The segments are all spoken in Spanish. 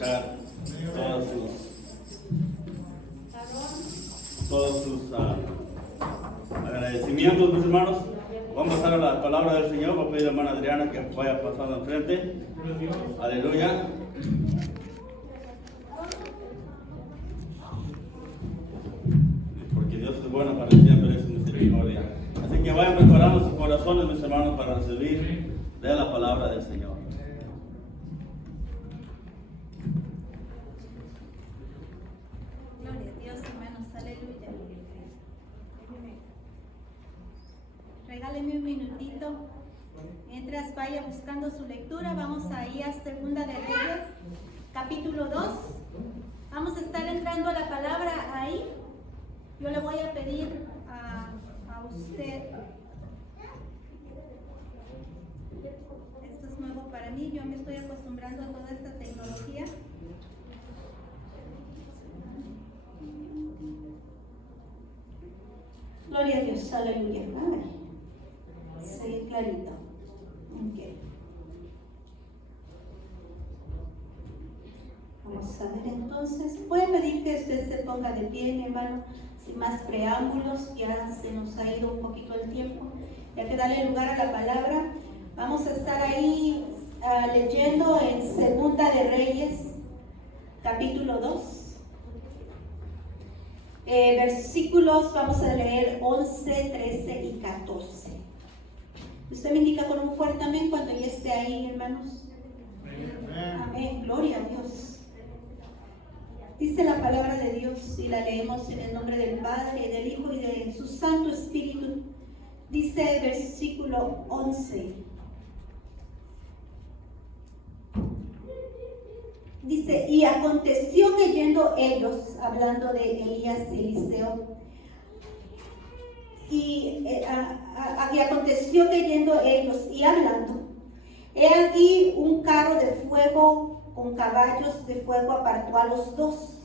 escuchar todos sus agradecimientos, mis hermanos. Vamos a pasar a la palabra del Señor. Voy a pedir a la hermana Adriana que vaya pasando enfrente. Aleluya. Porque Dios es bueno para siempre, es su misericordia. Así que vayan preparando sus corazones, mis hermanos, para recibir de la palabra del Señor. Gloria a Dios, hermanos, aleluya. Regáleme un minutito. Mientras vaya buscando su lectura, vamos a ir a Segunda de Reyes, capítulo 2. Vamos a estar entrando a la palabra ahí. Yo le voy a pedir a usted. Esto es nuevo para mí, yo me estoy acostumbrando a toda esta tecnología. Gloria a Dios, aleluya. Ay, sí, clarito. Okay. Vamos a ver entonces. Voy a pedir que usted se ponga de pie, mi hermano, sin más preámbulos. Ya se nos ha ido un poquito el tiempo. Ya que darle lugar a la palabra. Vamos a estar ahí leyendo en Segunda de Reyes, capítulo 2. Versículos, vamos a leer 11, 13 y 14. Usted me indica con un fuerte amén cuando ya esté ahí, hermanos. Amén. Amén. Gloria a Dios. Dice la palabra de Dios y la leemos en el nombre del Padre, del Hijo y de su Santo Espíritu. Dice el versículo 11. Dice, y aconteció que yendo ellos, hablando de Elías y Eliseo, y aconteció que yendo ellos y hablando, he aquí un carro de fuego con caballos de fuego apartó a los dos.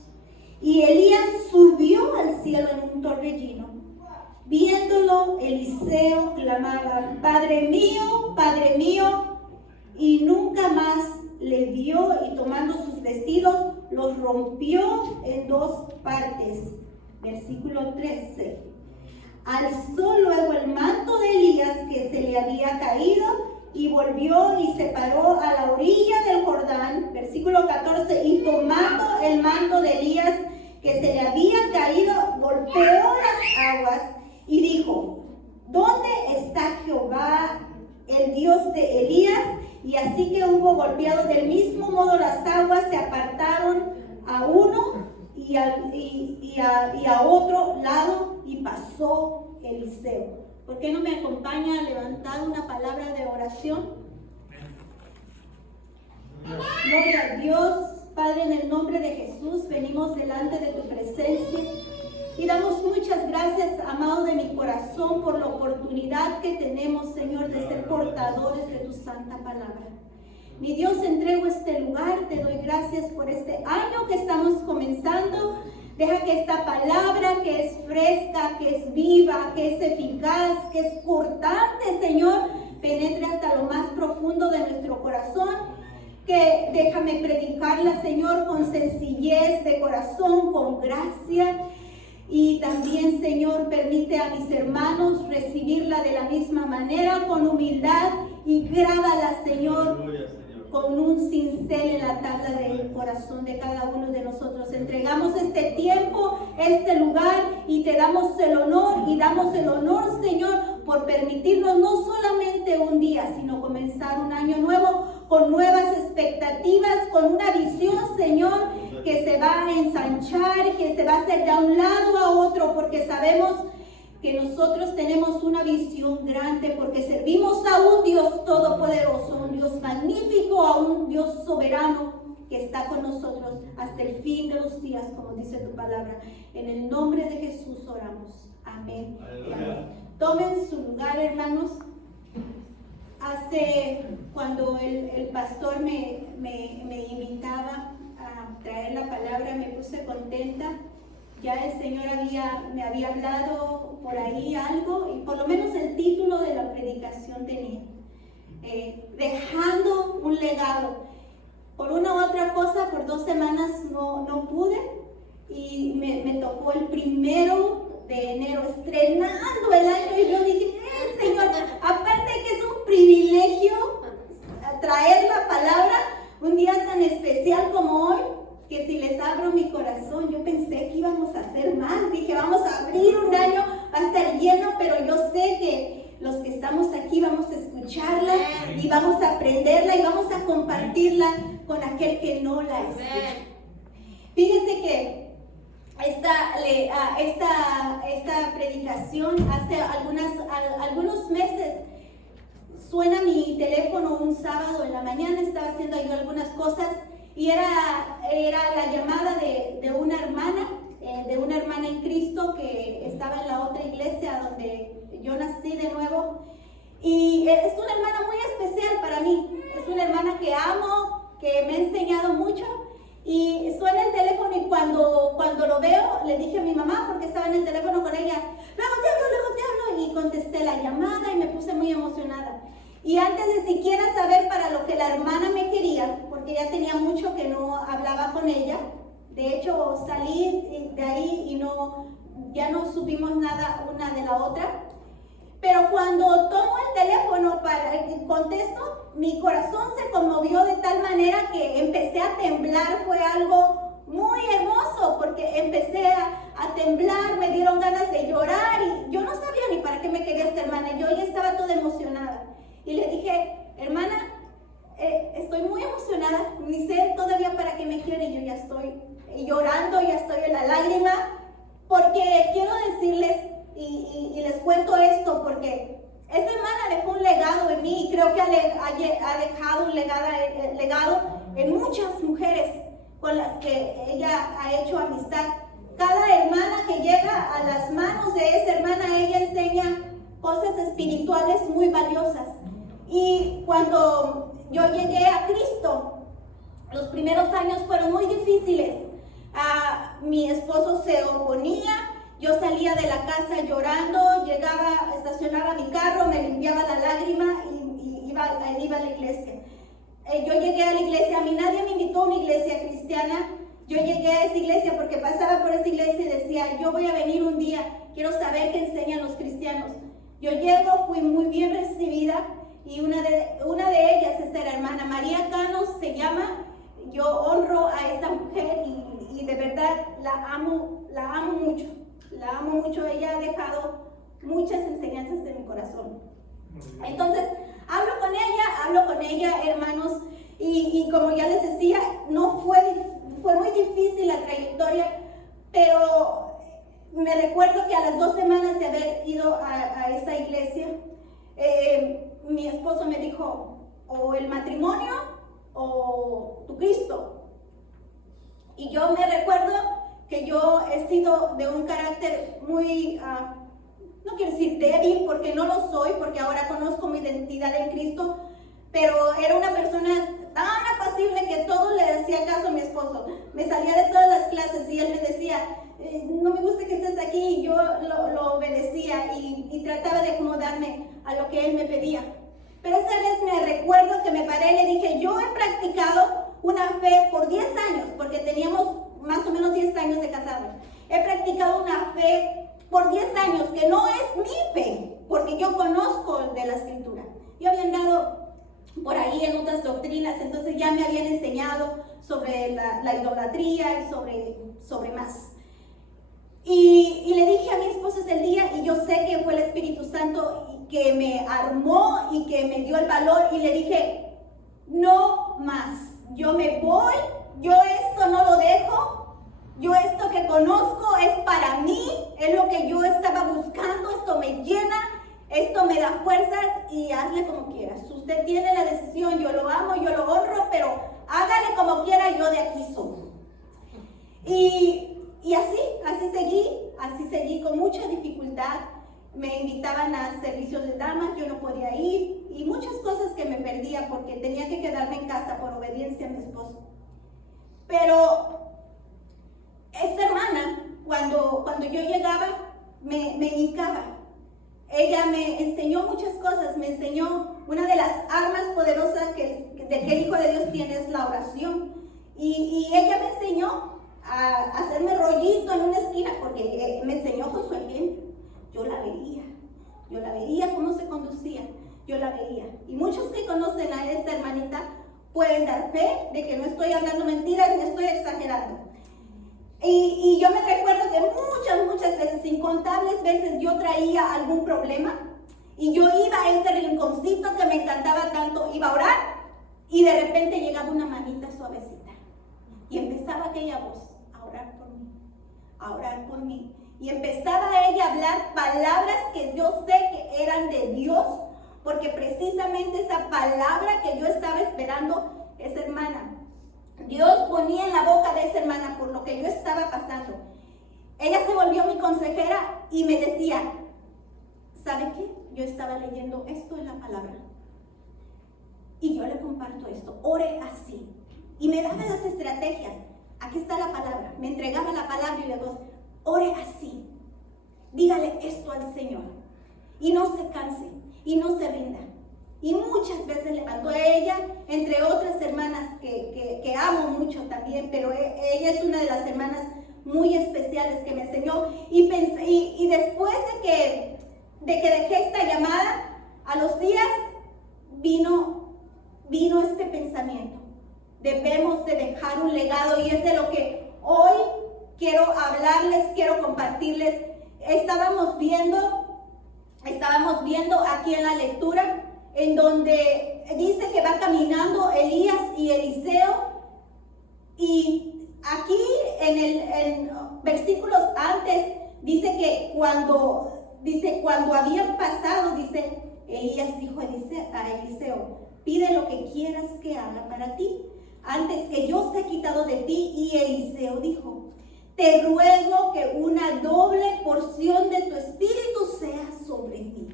Y Elías subió al cielo en un torbellino. Viéndolo, Eliseo clamaba, Padre mío, y nunca más le vio, y tomando sus vestidos, los rompió en dos partes. Versículo 13. Alzó luego el manto de Elías que se le había caído, y volvió y se paró a la orilla del Jordán. Versículo 14. Y tomando el manto de Elías que se le había caído, golpeó las aguas y dijo, ¿dónde está Jehová, el Dios de Elías? Y así que hubo golpeado del mismo modo las aguas, se apartaron a uno y a otro lado, y pasó Eliseo. ¿Por qué no me acompaña a levantar una palabra de oración? Gloria a Dios, Padre, en el nombre de Jesús, venimos delante de tu presencia y damos muchas gracias, amado de mi corazón, por la oportunidad que tenemos, Señor, de ser portadores de tu santa palabra. Mi Dios, entrego este lugar, te doy gracias por este año que estamos comenzando. Deja que esta palabra, que es fresca, que es viva, que es eficaz, que es cortante, Señor, penetre hasta lo más profundo de nuestro corazón. Que déjame predicarla, Señor, con sencillez de corazón, con gracia. Y también, Señor, permite a mis hermanos recibirla de la misma manera, con humildad, y grábala, Señor, con un cincel en la tabla del corazón de cada uno de nosotros. Entregamos este tiempo, este lugar, y te damos el honor, y damos el honor, Señor, por permitirnos no solamente un día, sino comenzar un año nuevo con nuevas expectativas, con una visión, Señor, que se va a ensanchar, que se va a hacer de un lado a otro, porque sabemos que nosotros tenemos una visión grande, porque servimos a un Dios todopoderoso, un Dios magnífico, a un Dios soberano que está con nosotros hasta el fin de los días, como dice tu palabra. En el nombre de Jesús oramos. Amén. Amén. Tomen su lugar, hermanos. Cuando el pastor me invitaba a traer la palabra, me puse contenta. Ya el Señor me había hablado por ahí algo, y por lo menos el título de la predicación tenía, dejando un legado. Por una u otra cosa, por 2 semanas no pude y me tocó el 1 de enero, estrenando el año, y yo dije, Señor, aparte que es un privilegio traer la palabra un día tan especial como hoy, que si les abro mi corazón, yo pensé que íbamos a hacer más, dije, vamos a abrir un año, va a estar lleno, pero yo sé que los que estamos aquí vamos a escucharla y vamos a aprenderla y vamos a compartirla con aquel que no la escucha. Fíjense que esta predicación hace algunos meses suena mi teléfono un sábado en la mañana, estaba haciendo yo algunas cosas y era la llamada de una hermana en Cristo que estaba en la otra iglesia donde yo nací de nuevo, y es una hermana muy especial para mí, es una hermana que amo, que me ha enseñado mucho. Y suena el teléfono y cuando lo veo, le dije a mi mamá, porque estaba en el teléfono con ella, luego te hablo, y contesté la llamada y me puse muy emocionada. Y antes de siquiera saber para lo que la hermana me quería, porque ya tenía mucho que no hablaba con ella, de hecho salí de ahí y ya no supimos nada una de la otra, pero cuando tomo el teléfono contesto, mi corazón se conmovió de tal manera que empecé a temblar. Fue algo muy hermoso porque empecé a temblar, me dieron ganas de llorar y yo no sabía ni para qué me quería esta hermana. Yo ya estaba toda emocionada y le dije, hermana, estoy muy emocionada, ni sé todavía para qué me quiere, y yo ya estoy llorando, ya estoy en la lágrima, porque quiero decirles y les cuento esto porque esta hermana dejó un legado en mí y creo que ha dejado un legado en muchas mujeres con las que ella ha hecho amistad. Cada hermana que llega a las manos de esa hermana, ella enseña cosas espirituales muy valiosas. Y cuando yo llegué a Cristo, los primeros años fueron muy difíciles. Mi esposo se oponía. Yo salía de la casa llorando, llegaba, estacionaba mi carro, me limpiaba la lágrima y iba a la iglesia. Yo llegué a la iglesia, a mí nadie me invitó a una iglesia cristiana. Yo llegué a esa iglesia porque pasaba por esa iglesia y decía, yo voy a venir un día, quiero saber qué enseñan los cristianos. Yo llego, fui muy bien recibida y una de ellas es la hermana María Canos, se llama. Yo honro a esta mujer y de verdad la amo mucho. La amo mucho, ella ha dejado muchas enseñanzas en mi corazón. Entonces, hablo con ella, hermanos, y como ya les decía, fue muy difícil la trayectoria, pero me recuerdo que a las 2 semanas de haber ido a esa iglesia, mi esposo me dijo, o el matrimonio o tu Cristo. Y yo me recuerdo que yo he sido de un carácter muy, no quiero decir débil, porque no lo soy, porque ahora conozco mi identidad en Cristo, pero era una persona tan apacible que todo le hacía caso a mi esposo. Me salía de todas las clases y él me decía, no me gusta que estés aquí, y yo lo obedecía y trataba de acomodarme a lo que él me pedía. Pero esa vez me recuerdo que me paré y le dije, yo he practicado una fe por 10 años, porque teníamos más o menos 10 años de casados. He practicado una fe por 10 años, que no es mi fe, porque yo conozco de la escritura. Yo había andado por ahí en otras doctrinas, entonces ya me habían enseñado sobre la idolatría y sobre más. Y le dije a mi esposo ese día, y yo sé que fue el Espíritu Santo que me armó y que me dio el valor, y le dije, no más, yo me voy, yo esto no lo dejo, yo esto que conozco es para mí, es lo que yo estaba buscando, esto me llena, esto me da fuerzas y hazle como quieras. Usted tiene la decisión, yo lo amo, yo lo honro, pero hágale como quiera, yo de aquí soy. Y así seguí con mucha dificultad. Me invitaban a servicios de damas, yo no podía ir, y muchas cosas que me perdía porque tenía que quedarme en casa por obediencia a mi esposo. Pero esta hermana, cuando yo llegaba, me hincaba ella me enseñó muchas cosas. Me enseñó una de las armas poderosas que el Hijo de Dios tiene es la oración. Y ella me enseñó a hacerme rollito en una esquina, porque me enseñó con su ejemplo. Yo la veía cómo se conducía, yo la veía. Y muchos que conocen a esta hermanita pueden dar fe de que no estoy hablando mentiras ni estoy exagerando. Y yo me recuerdo que muchas veces, incontables veces, yo traía algún problema y yo iba a ese rinconcito que me encantaba tanto, iba a orar y de repente llegaba una manita suavecita y empezaba aquella voz a orar por mí. Y empezaba ella a hablar palabras que yo sé que eran de Dios, porque precisamente esa palabra que yo estaba esperando, esa hermana, Dios ponía en la boca de esa hermana por lo que yo estaba pasando. Ella se volvió mi consejera y me decía, ¿sabe qué? Yo estaba leyendo esto en la palabra y yo le comparto esto, ore así. Y me daba las estrategias. Aquí está la palabra. Me entregaba la palabra y le digo, ore así. Dígale esto al Señor. Y no se canse y no se rinda. Y muchas veces levantó a ella, entre otras hermanas que amo mucho también, pero ella es una de las hermanas muy especiales que me enseñó. Y después de que dejé esta llamada, a los días vino este pensamiento. Debemos de dejar un legado, y es de lo que hoy quiero hablarles, quiero compartirles. Estábamos viendo aquí en la lectura, en donde dice que va caminando Elías y Eliseo, y aquí en versículos antes dice que cuando habían pasado, dice, Elías dijo a Eliseo, pide lo que quieras que haga para ti, antes que yo sea quitado de ti. Y Eliseo dijo, te ruego que una doble porción de tu espíritu sea sobre mí.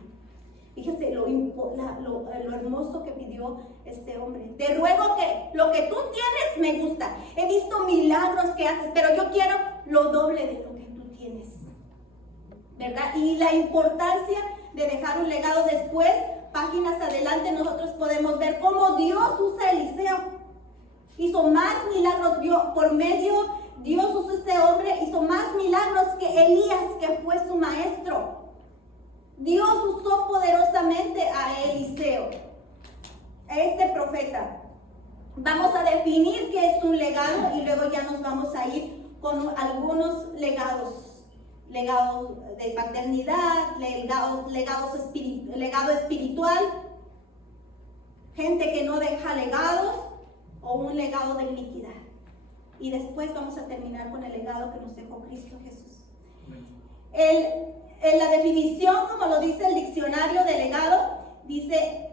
Fíjese lo hermoso que pidió este hombre. Te ruego que lo que tú tienes me gusta. He visto milagros que haces, pero yo quiero lo doble de lo que tú tienes, ¿verdad? Y la importancia de dejar un legado. Después, páginas adelante, nosotros podemos ver cómo Dios usa a Eliseo. Hizo más milagros, Dios usó a este hombre, hizo más milagros que Elías, que fue su maestro. Dios usó poderosamente a Eliseo, a este profeta. Vamos a definir qué es un legado y luego ya nos vamos a ir con algunos legados. Legado de paternidad, legado espiritual, gente que no deja legados, o un legado de iniquidad. Y después vamos a terminar con el legado que nos dejó Cristo Jesús. En la definición, como lo dice el diccionario de legado, dice,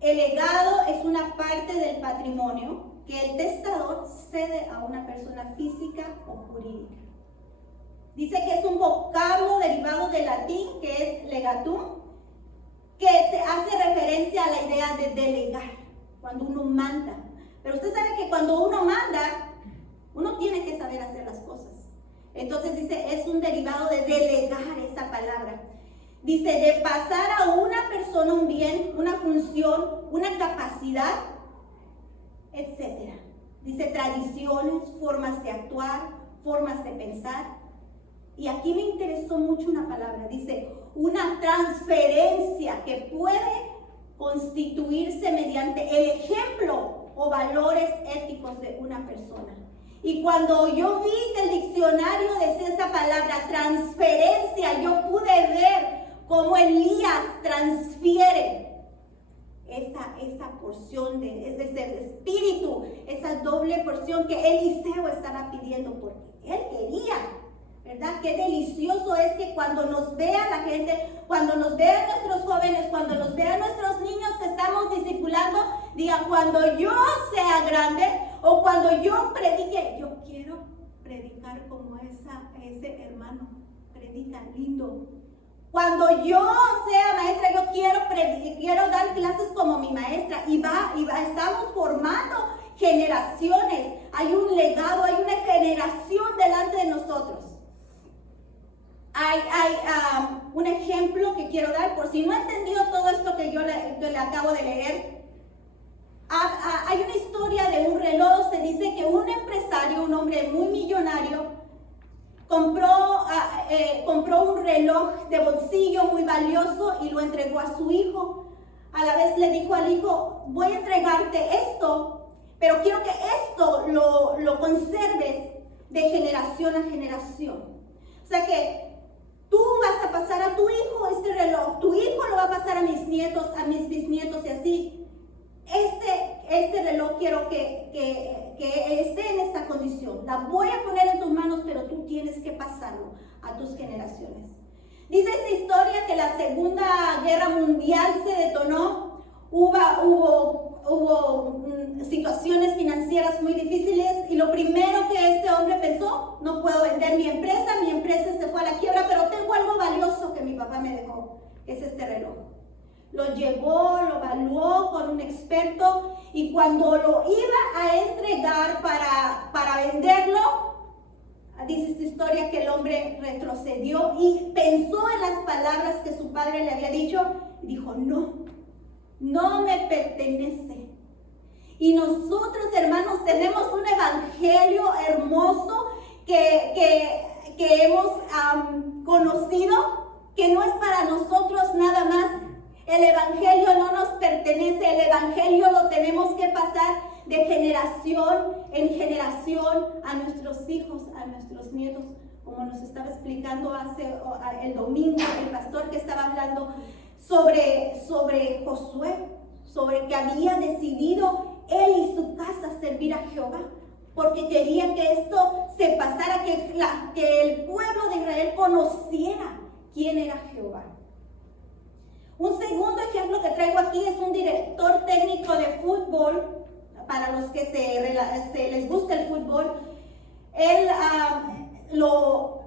el legado es una parte del patrimonio que el testador cede a una persona física o jurídica. Dice que es un vocablo derivado del latín, que es legatum, que se hace referencia a la idea de delegar, cuando uno manda. Pero usted sabe que cuando uno manda, uno tiene que saber hacer las cosas. Entonces dice, es un derivado de delegar, esa palabra. Dice, de pasar a una persona un bien, una función, una capacidad, etc. Dice, tradiciones, formas de actuar, formas de pensar. Y aquí me interesó mucho una palabra. Dice, una transferencia que puede constituirse mediante el ejemplo o valores éticos de una persona. Y cuando yo vi que el diccionario decía esa palabra transferencia, yo pude ver cómo Elías transfiere esa porción de ese espíritu, esa doble porción que Eliseo estaba pidiendo, porque él quería, ¿verdad? Qué delicioso es que cuando nos vea la gente, cuando nos vean nuestros jóvenes, cuando nos vean nuestros niños que estamos discipulando, digan, cuando yo sea grande o cuando yo predique, yo quiero predicar como ese hermano predica lindo. Cuando yo sea maestra, yo quiero dar clases como mi maestra. Y estamos formando generaciones. Hay un legado, hay una generación delante de nosotros. Hay un ejemplo que quiero dar, por si no ha entendido todo esto que yo le acabo de leer. Hay una historia de un reloj. Se dice que un empresario, un hombre muy millonario, compró un reloj de bolsillo muy valioso y lo entregó a su hijo. A la vez le dijo al hijo: voy a entregarte esto, pero quiero que esto lo conserves de generación a generación. O sea que tú vas a pasar a tu hijo este reloj, tu hijo lo va a pasar a mis nietos, a mis bisnietos y así. Este reloj quiero que esté en esta condición. La voy a poner en tus manos, pero tú tienes que pasarlo a tus generaciones. Dice esta historia que la Segunda Guerra Mundial se detonó. Hubo situaciones financieras muy difíciles y lo primero que este hombre pensó: no puedo vender mi empresa se fue a la quiebra, pero tengo algo valioso que mi papá me dejó, que es este reloj. Lo llevó, lo evaluó con un experto y cuando lo iba a entregar para venderlo, dice esta historia que el hombre retrocedió y pensó en las palabras que su padre le había dicho y dijo: no me pertenece. Y nosotros, hermanos, tenemos un evangelio hermoso que hemos conocido, que no es para nosotros nada más. El evangelio no nos pertenece, el evangelio lo tenemos que pasar de generación en generación a nuestros hijos, a nuestros nietos, como nos estaba explicando el domingo el pastor que estaba hablando sobre Josué, sobre que había decidido él y su casa servir a Jehová, porque quería que esto se pasara, que el pueblo de Israel conociera quién era Jehová. Un segundo ejemplo que traigo aquí es un director técnico de fútbol, para los que les gusta el fútbol. Él lo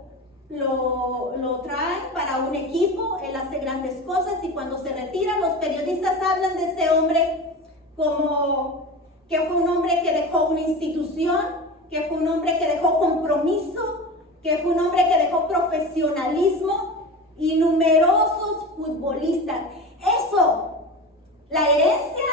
trae para un equipo, él hace grandes cosas y cuando se retira los periodistas hablan de este hombre como que fue un hombre que dejó una institución, que fue un hombre que dejó compromiso, que fue un hombre que dejó profesionalismo y numerosos futbolistas. Eso, la herencia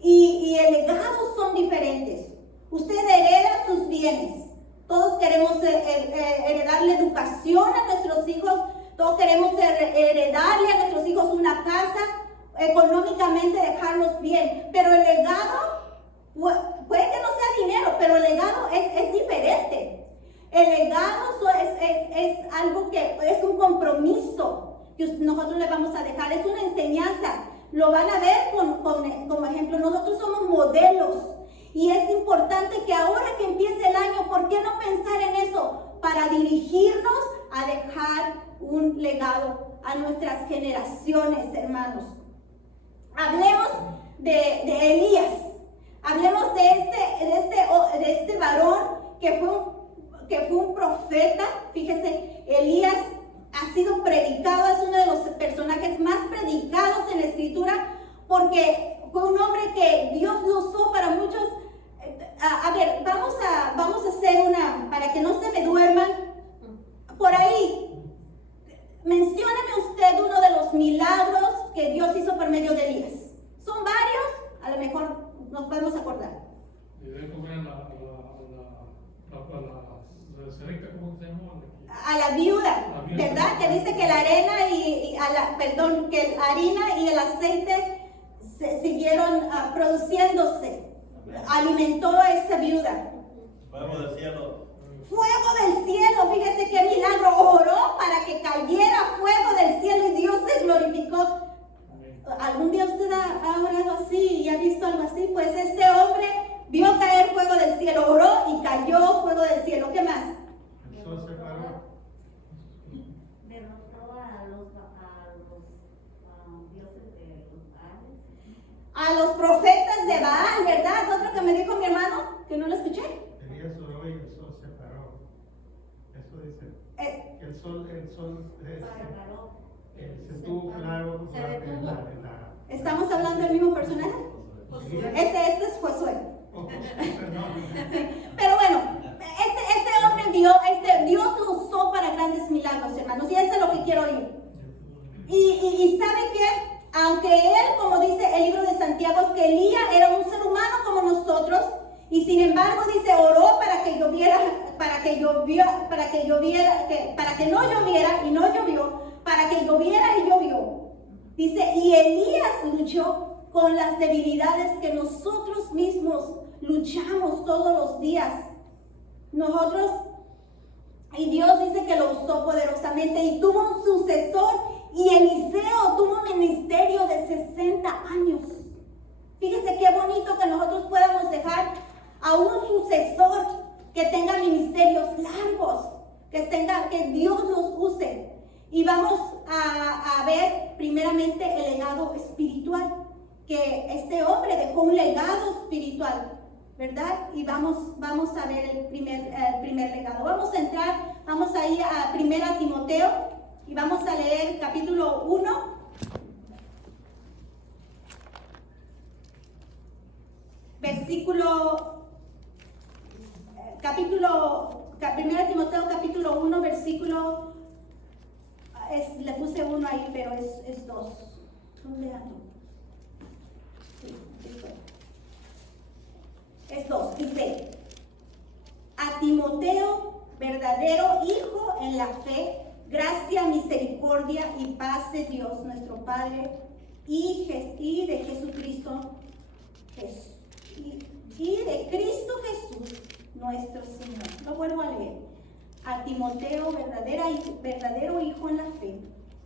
y el legado son diferentes. Usted hereda sus bienes. Todos queremos heredarle educación a nuestros hijos, todos queremos heredarle a nuestros hijos una casa, económicamente dejarlos bien, pero el legado, puede que no sea dinero, pero el legado es diferente. El legado es algo que es un compromiso que nosotros le vamos a dejar, es una enseñanza. Lo van a ver como ejemplo. Nosotros somos modelos y es importante que ahora que empiece el año, ¿por qué no pensar en eso? Para dirigirnos a dejar un legado a nuestras generaciones, hermanos. Hablemos de Elías. Hablemos de este varón que fue un profeta. Fíjese, Elías ha sido predicado, es uno de los personajes más predicados en la escritura, porque fue un hombre que Dios lo usó para muchos. A ver, vamos a hacer para que no se me duerman. Por ahí, mencióneme usted uno de los milagros que Dios hizo por medio de Elías. Son varios, a lo mejor nos podemos acordar. A la viuda, ¿verdad? Que dice que la arena que la harina y el aceite siguieron produciéndose. Alimentó a esa viuda. Fuego del cielo. Fuego del cielo, fíjese qué milagro. Oró para que cayera fuego del cielo y Dios se glorificó. ¿Algún día usted ha orado así y ha visto algo así? Pues este hombre vio caer fuego del cielo, oró y cayó fuego del cielo. ¿Qué más? Derrotó a los dioses de los Baales. A los profetas de Baal, ¿verdad? Otro que me dijo mi hermano, que no lo escuché. Elías oró y el sol se paró. Eso dice. El sol se tuvo claro. ¿Estamos hablando del mismo personaje? Este es Josué. Pero bueno, este hombre Dios lo usó para grandes milagros, hermanos. no lloviera y no llovió, para que lloviera y llovió. Dice, y Elías luchó con las debilidades que nosotros mismos luchamos todos los días. Y Dios dice que lo usó poderosamente y tuvo un sucesor, y Eliseo tuvo un ministerio de 60 años. Fíjese qué bonito que nosotros podamos dejar a un sucesor que tenga ministerios largos, que Dios los use. Y vamos a ver primeramente el legado espiritual, que este hombre dejó un legado espiritual, ¿verdad? Y vamos a ver el primer legado. Vamos a ir a 1 Timoteo y vamos a leer capítulo 1. Versículo 1 Timoteo capítulo 1, versículo, le puse 1 ahí, pero es 2. ¿Dónde ando? Sí, es 2. Dice, a Timoteo, verdadero hijo en la fe, gracia, misericordia y paz de Dios nuestro Padre y de Jesucristo y de Cristo Jesús nuestro Señor. Lo vuelvo a leer. A Timoteo, verdadero hijo en la fe,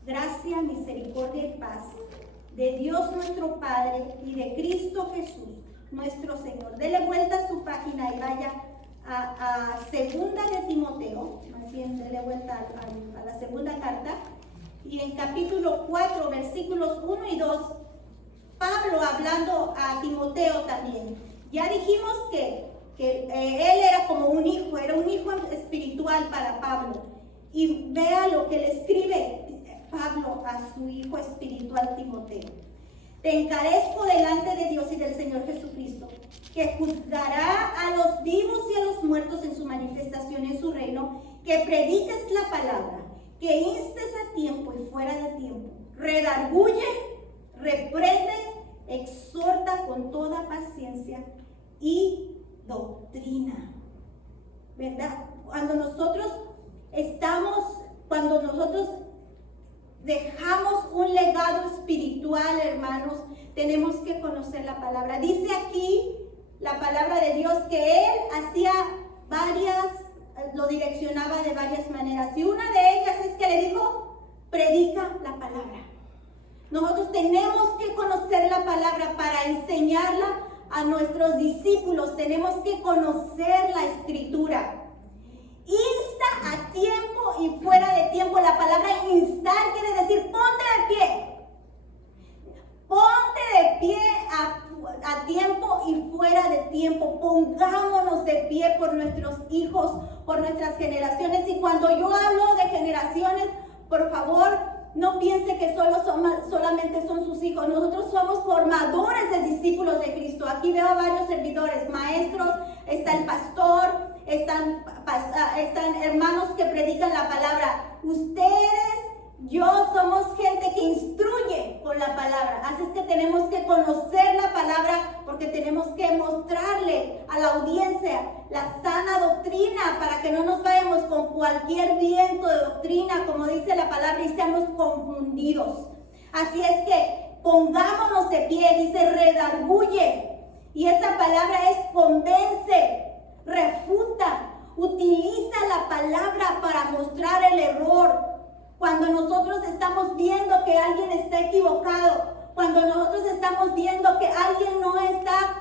gracia, misericordia y paz de Dios nuestro Padre y de Cristo Jesús nuestro Señor. Dele vuelta a su página y vaya a segunda de Timoteo, más bien dele vuelta a la segunda carta, y en capítulo 4, versículos 1 y 2, Pablo hablando a Timoteo también. Ya dijimos que él era como un hijo, era un hijo espiritual para Pablo. Y vea lo que le escribe Pablo a su hijo espiritual Timoteo. Te encarezco delante de Dios y del Señor Jesucristo, que juzgará a los vivos y a los muertos en su manifestación en su reino, que prediques la palabra, que instes a tiempo y fuera de tiempo, redarguye, reprende, exhorta con toda paciencia y doctrina, ¿verdad? Cuando nosotros dejamos un legado espiritual, hermanos, tenemos que conocer la palabra. Dice aquí la palabra de Dios que él hacía lo direccionaba de varias maneras, y una de ellas es que le dijo, predica la palabra. Nosotros tenemos que conocer la palabra para enseñarla a nuestros discípulos. Tenemos que conocer la escritura. Insta a tiempo y fuera de tiempo. La palabra instar quiere decir ponte de pie. Ponte de pie a tiempo y fuera de tiempo. Pongámonos de pie por nuestros hijos, por nuestras generaciones. Y cuando yo hablo de generaciones, por favor, no piense que solamente son sus hijos. Nosotros somos formadores de discípulos de Cristo. Aquí veo a varios servidores, maestros, está el pastor, están hermanos que predican la palabra. Ustedes, yo somos gente que instruye con la palabra. Así es que tenemos que conocer la palabra, porque tenemos que mostrarle a la audiencia la sana doctrina, para que no nos vayamos con cualquier viento de doctrina, como dice la palabra, y seamos confundidos. Así es que pongámonos de pie. Dice redarguye, y esa palabra es convence, refuta, utiliza la palabra para mostrar el error. Cuando nosotros estamos viendo que alguien está equivocado, cuando nosotros estamos viendo que alguien no está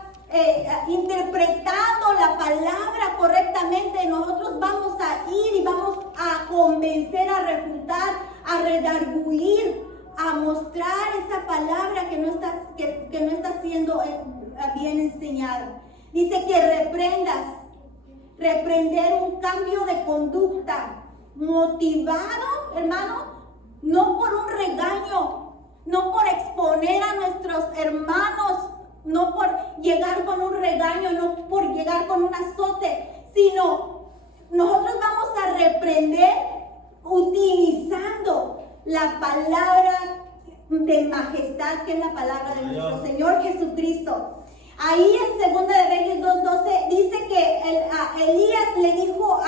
interpretando la palabra correctamente, nosotros vamos a ir y vamos a convencer, a refutar, a redarguir, a mostrar esa palabra que no está siendo bien enseñada. Dice que reprender un cambio de conducta, motivado, hermano, no por un regaño, no por exponer a nuestros hermanos, no por llegar con un regaño, no por llegar con un azote, sino nosotros vamos a reprender utilizando la palabra de majestad, que es la palabra de nuestro Señor Jesucristo. Ahí en Segunda de Reyes 2:12 dice que Elías le dijo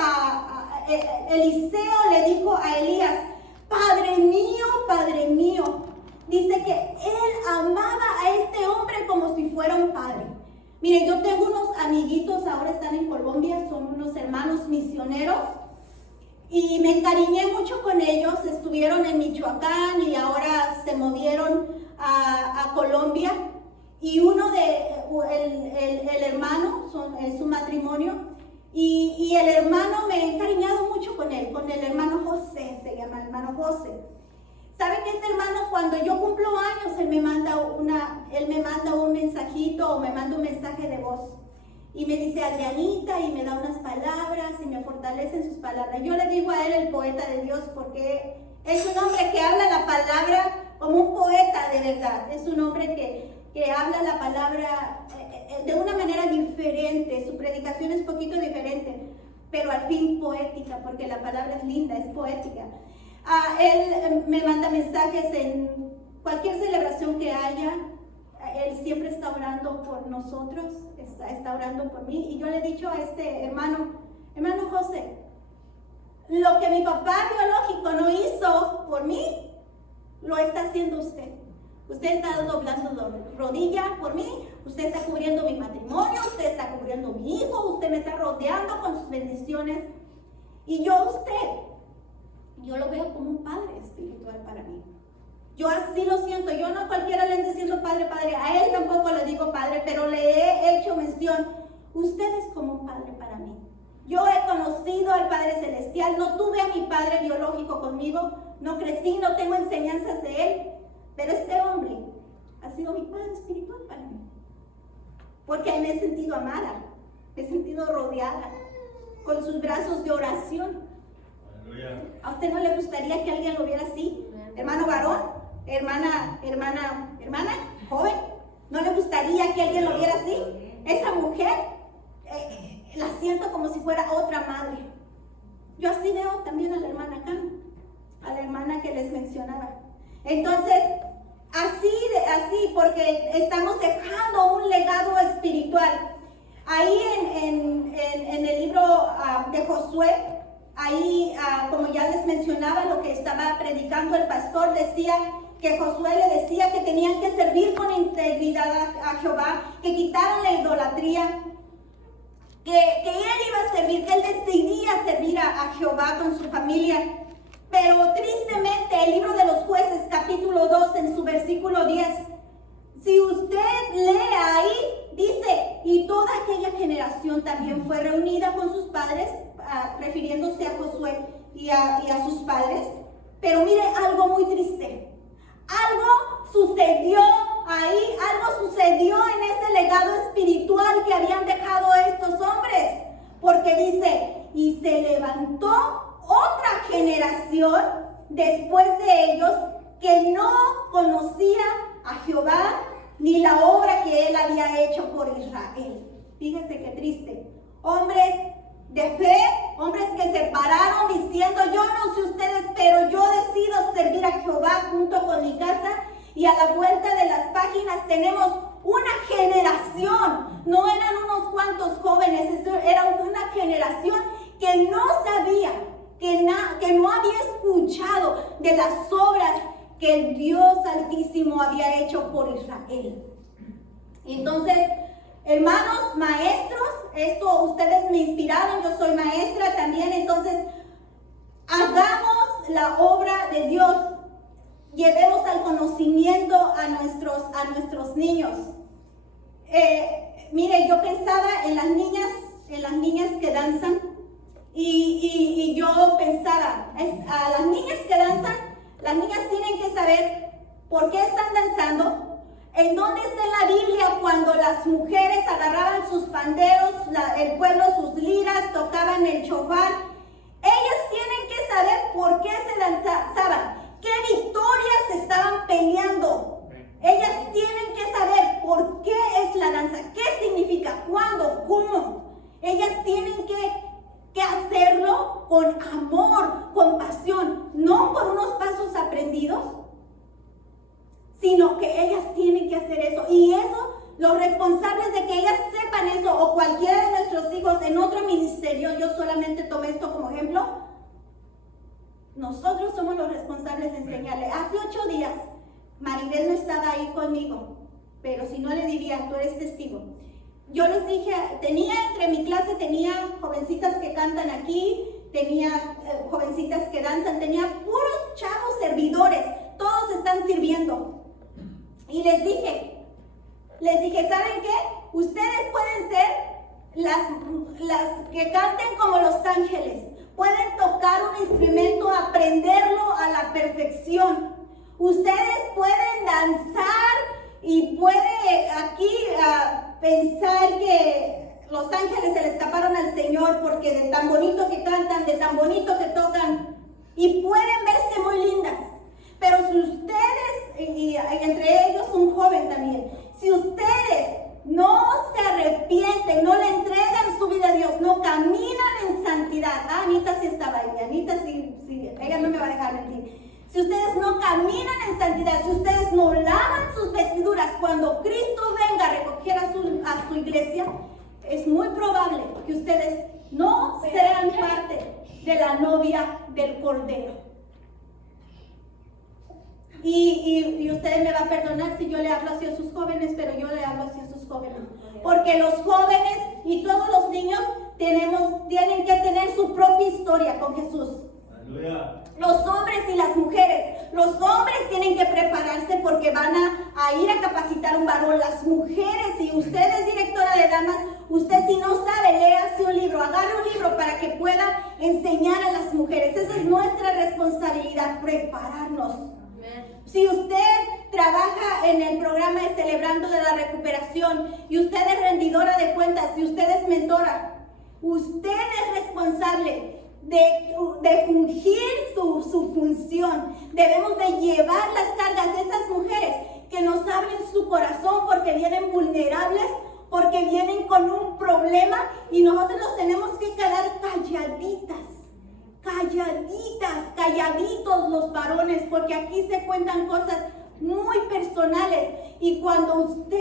Eliseo le dijo a Elías, Padre mío, dice que él amaba a este hombre como si fuera un padre. Mire, yo tengo unos amiguitos, ahora están en Colombia, son unos hermanos misioneros y me encariñé mucho con ellos. Estuvieron en Michoacán y ahora se movieron a Colombia. Y uno el hermano, es su matrimonio, y el hermano me he encariñado mucho con él, con el hermano José, se llama hermano José. ¿Sabe que este hermano, cuando yo cumplo años, él me manda un mensajito o me manda un mensaje de voz? Y me dice, Adrianita, y me da unas palabras y me fortalece en sus palabras. Yo le digo a él el poeta de Dios porque es un hombre que habla la palabra como un poeta de verdad. Es un hombre que habla la palabra de una manera diferente. Su predicación es un poquito diferente, pero al fin poética, porque la palabra es linda, es poética. Él me manda mensajes en cualquier celebración que haya. Él siempre está orando por nosotros, está orando por mí. Y yo le he dicho a este hermano José, lo que mi papá biológico no hizo por mí, lo está haciendo usted. Usted está doblando rodilla por mí, usted está cubriendo mi matrimonio, usted está cubriendo mi hijo, usted me está rodeando con sus bendiciones. Y yo lo veo como un padre espiritual para mí. Yo así lo siento. Yo no a cualquiera le ando diciendo padre, a él tampoco le digo padre, pero le he hecho mención. Usted es como un padre para mí. Yo he conocido al Padre Celestial, no tuve a mi padre biológico conmigo, no crecí, no tengo enseñanzas de él, pero este hombre ha sido mi padre espiritual para mí. Porque me he sentido amada, me he sentido rodeada, con sus brazos de oración. Aleluya. ¿A usted no le gustaría que alguien lo viera así? Hermano varón, hermana, joven, ¿no le gustaría que alguien lo viera así? Esa mujer, la siento como si fuera otra madre. Yo así veo también a la hermana Cam, a la hermana que les mencionaba. Entonces, así, porque estamos dejando un legado espiritual. Ahí en el libro de Josué, ahí, como ya les mencionaba, lo que estaba predicando el pastor, decía que Josué le decía que tenían que servir con integridad a Jehová, que quitaran la idolatría, que él iba a servir, que él decidía servir a Jehová con su familia. Pero tristemente el libro de los Jueces, capítulo 2, en su versículo 10, si usted lee ahí, dice, y toda aquella generación también fue reunida con sus padres, refiriéndose a Josué y a sus padres. Pero mire, algo muy triste. Algo sucedió ahí, algo sucedió en ese legado espiritual que habían dejado estos hombres. Porque dice, y se levantó otra generación después de ellos que no conocía a Jehová ni la obra que él había hecho por Israel. Fíjese qué triste. Hombres de fe, hombres que se pararon diciendo, yo no sé ustedes, pero yo decido servir a Jehová junto con mi casa. Y a la vuelta de las páginas tenemos una generación, no eran unos cuantos jóvenes, era una generación que no sabía, que no había escuchado de las obras que el Dios Altísimo había hecho por Israel. Entonces, hermanos, maestros, esto ustedes me inspiraron, yo soy maestra también, entonces hagamos la obra de Dios, llevemos al conocimiento a nuestros niños. Mire, yo pensaba en las niñas que danzan y yo pensaba, a las niñas que danzan, las niñas tienen que saber por qué están danzando. ¿En dónde está en la Biblia cuando las mujeres agarraban sus panderos, el pueblo sus liras, tocaban el shofar? Ellas tienen que saber por qué se danzaban, qué victorias estaban peleando. Ellas tienen que saber por qué es la danza, qué significa, cuándo, cómo. Ellas tienen que hacerlo con amor, con pasión, no por unos pasos aprendidos, sino que ellas tienen que hacer eso. Y eso los responsables de que ellas sepan eso, o cualquiera de nuestros hijos en otro ministerio, yo solamente tomé esto como ejemplo, nosotros somos los responsables de enseñarle. Hace 8 días, Maribel no estaba ahí conmigo, pero si no le diría, tú eres testigo. Yo les dije, entre mi clase tenía jovencitas que cantan aquí, tenía jovencitas que danzan, tenía puros chavos servidores, todos están sirviendo. Y les dije, ¿saben qué? Ustedes pueden ser las que canten como los ángeles, pueden tocar un instrumento, aprenderlo a la perfección. Ustedes pueden danzar y puede aquí pensar que los ángeles se le escaparon al Señor porque de tan bonito que cantan, de tan bonito que tocan, y pueden verse muy lindas. Pero si ustedes, y entre ellos un joven también, si ustedes no se arrepienten, no le entregan su vida a Dios, no caminan en santidad. Anita sí estaba ahí, Anita sí, ella no me va a dejar mentir. Si ustedes no caminan en santidad, si ustedes no lavan sus vestiduras cuando Cristo venga a recoger a su iglesia, es muy probable que ustedes no sean parte de la novia del Cordero. Y usted me va a perdonar si yo le hablo así a sus jóvenes, pero yo le hablo así a sus jóvenes. Porque los jóvenes y todos los niños tienen que tener su propia historia con Jesús. Aleluya. Los hombres y las mujeres. Los hombres tienen que prepararse porque van a ir a capacitar un varón. Las mujeres, si usted es directora de damas, usted si no sabe, léase un libro, agarre un libro para que pueda enseñar a las mujeres. Esa es nuestra responsabilidad, prepararnos. Si usted trabaja en el programa de Celebrando de la Recuperación y usted es rendidora de cuentas, si usted es mentora, usted es responsable de fungir su función. Debemos de llevar las cargas de esas mujeres que nos abren su corazón porque vienen vulnerables, porque vienen con un problema, y nosotros nos tenemos que quedar calladitos los varones, porque aquí se cuentan cosas muy personales. Y cuando usted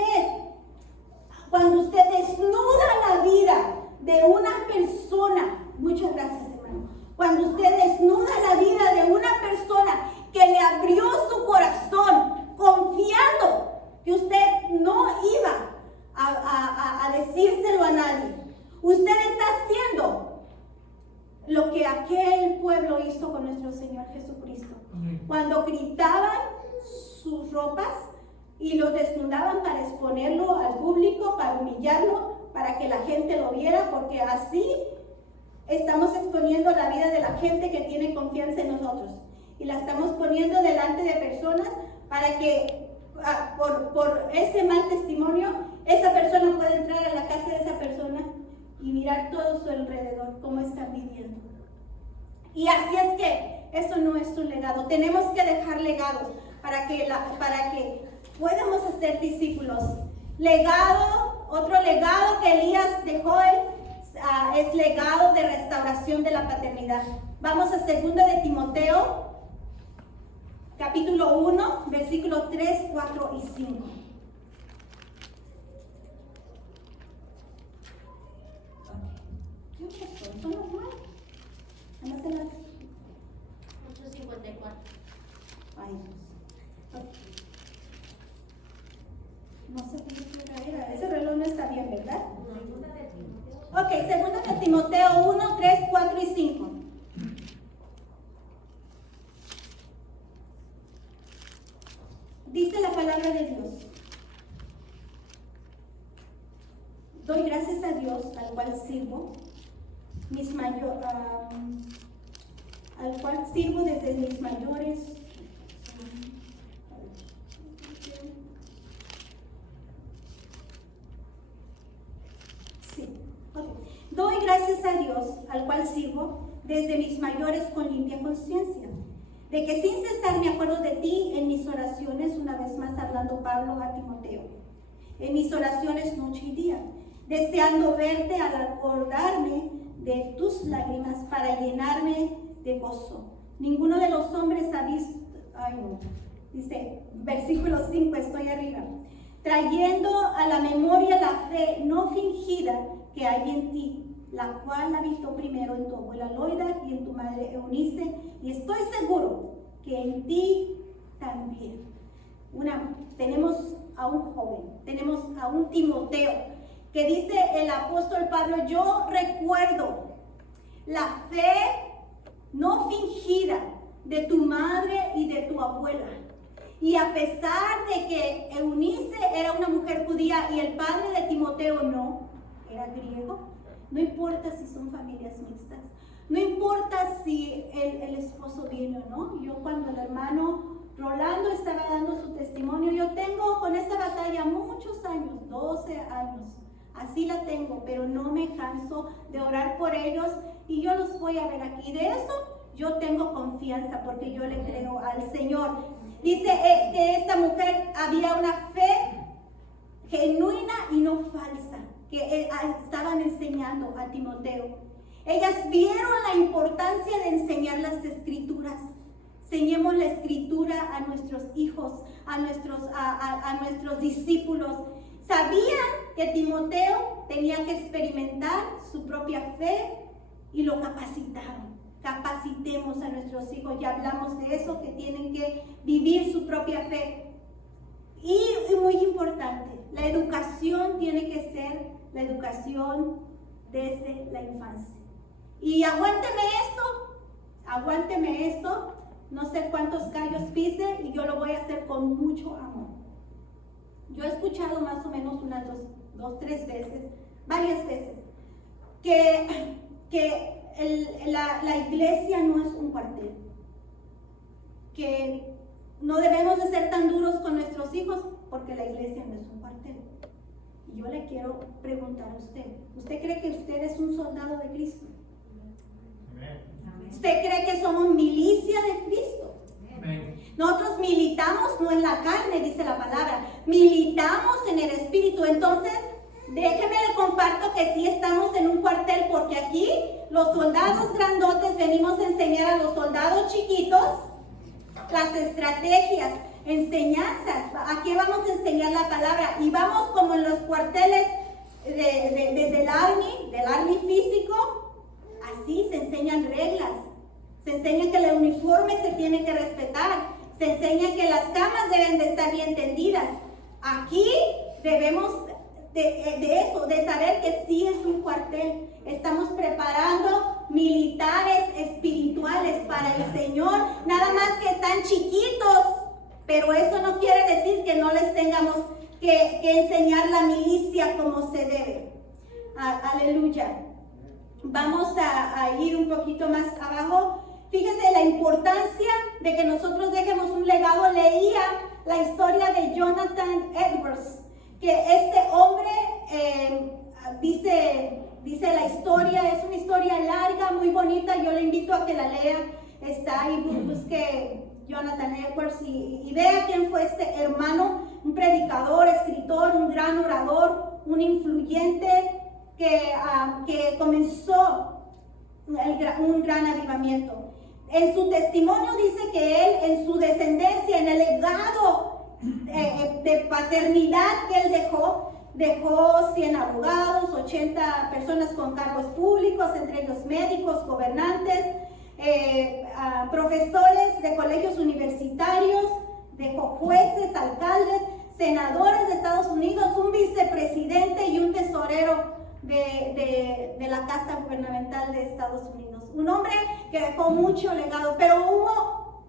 desnuda la vida de una persona, muchas gracias hermano, cuando usted desnuda la vida de una persona que le abrió su corazón, confiando que usted no iba a decírselo a nadie, usted está haciendo lo que aquel pueblo hizo con nuestro Señor Jesucristo. Cuando gritaban sus ropas y lo desnudaban para exponerlo al público, para humillarlo, para que la gente lo viera, porque así estamos exponiendo la vida de la gente que tiene confianza en nosotros. Y la estamos poniendo delante de personas para que por ese mal testimonio, esa persona pueda entrar a la casa de esa persona y mirar todo su alrededor, cómo están viviendo. Y así es que eso no es un legado. Tenemos que dejar legados para que podamos hacer discípulos. Legado, otro legado que Elías dejó es legado de restauración de la paternidad. Vamos a 2 de Timoteo, capítulo 1, versículos 3, 4 y 5. Son los nuevos. Vamos a las 8:54. Ay, Dios. No sé qué era. Ese reloj no está bien, ¿verdad? Ok, 2 de Timoteo 1, 3, 4 y 5. Dice la palabra de Dios. Doy gracias a Dios, al cual sirvo, al cual sirvo desde mis mayores. Sí, okay. Doy gracias a Dios, al cual sirvo desde mis mayores con limpia conciencia, de que sin cesar me acuerdo de ti en mis oraciones, una vez más hablando Pablo a Timoteo, en mis oraciones noche y día, deseando verte al acordarme de tus lágrimas para llenarme de gozo. Ninguno de los hombres ha visto, dice, versículo 5, estoy arriba. trayendo a la memoria la fe no fingida que hay en ti, la cual habitó primero en tu abuela Loida y en tu madre Eunice, y estoy seguro que en ti también. Tenemos a un joven, tenemos a un Timoteo, que dice el apóstol Pablo: yo recuerdo la fe no fingida de tu madre y de tu abuela. Y a pesar de que Eunice era una mujer judía y el padre de Timoteo no, era griego, no importa si son familias mixtas, no importa si el esposo viene o no. Yo, cuando el hermano Rolando estaba dando su testimonio, yo tengo con esta batalla muchos años, 12 años, así la tengo, pero no me canso de orar por ellos, y yo los voy a ver aquí. De eso yo tengo confianza, porque yo le creo al Señor. Dice que esta mujer había una fe genuina y no falsa, que estaban enseñando a Timoteo. Ellas vieron la importancia de enseñar las escrituras. Enseñemos la escritura a nuestros hijos, a nuestros discípulos. Sabían que Timoteo tenía que experimentar su propia fe y lo capacitaron. Capacitemos a nuestros hijos, ya hablamos de eso, que tienen que vivir su propia fe. Y muy importante, la educación tiene que ser la educación desde la infancia. Y aguánteme esto, no sé cuántos callos pise, y yo lo voy a hacer con mucho amor. Yo he escuchado más o menos unas tres veces, varias veces, que la iglesia no es un cuartel, que no debemos de ser tan duros con nuestros hijos, porque la iglesia no es un cuartel. Y yo le quiero preguntar a usted: ¿usted cree que usted es un soldado de Cristo? ¿Usted cree que somos milicia de Cristo? Nosotros militamos no en la carne, dice la palabra, militamos en el Espíritu. Entonces, déjeme le comparto que sí estamos en un cuartel, porque aquí los soldados grandotes venimos a enseñar a los soldados chiquitos las estrategias, enseñanzas. Aquí vamos a enseñar la palabra, y vamos como en los cuarteles del army físico. Así se enseñan reglas, se enseña que el uniforme se tiene que respetar, se enseña que las camas deben de estar bien tendidas. Aquí debemos de saber que sí es un cuartel. Estamos preparando militares espirituales para el Señor, nada más que están chiquitos, pero eso no quiere decir que no les tengamos que enseñar la milicia como se debe. Aleluya. Vamos a ir un poquito más abajo. Fíjese la importancia de que nosotros dejemos un legado. Leía la historia de Jonathan Edwards, que este hombre, dice la historia, es una historia larga, muy bonita. Yo le invito a que la lea. Está ahí, busque Jonathan Edwards y vea quién fue este hermano, un predicador, escritor, un gran orador, un influyente, que comenzó un gran avivamiento. En su testimonio dice que él, en su descendencia, en el legado de paternidad que él dejó 100 abogados, 80 personas con cargos públicos, entre ellos médicos, gobernantes, profesores de colegios universitarios, dejó jueces, alcaldes, senadores de Estados Unidos, un vicepresidente y un tesorero de la Casa Gubernamental de Estados Unidos. Un hombre que dejó mucho legado, pero hubo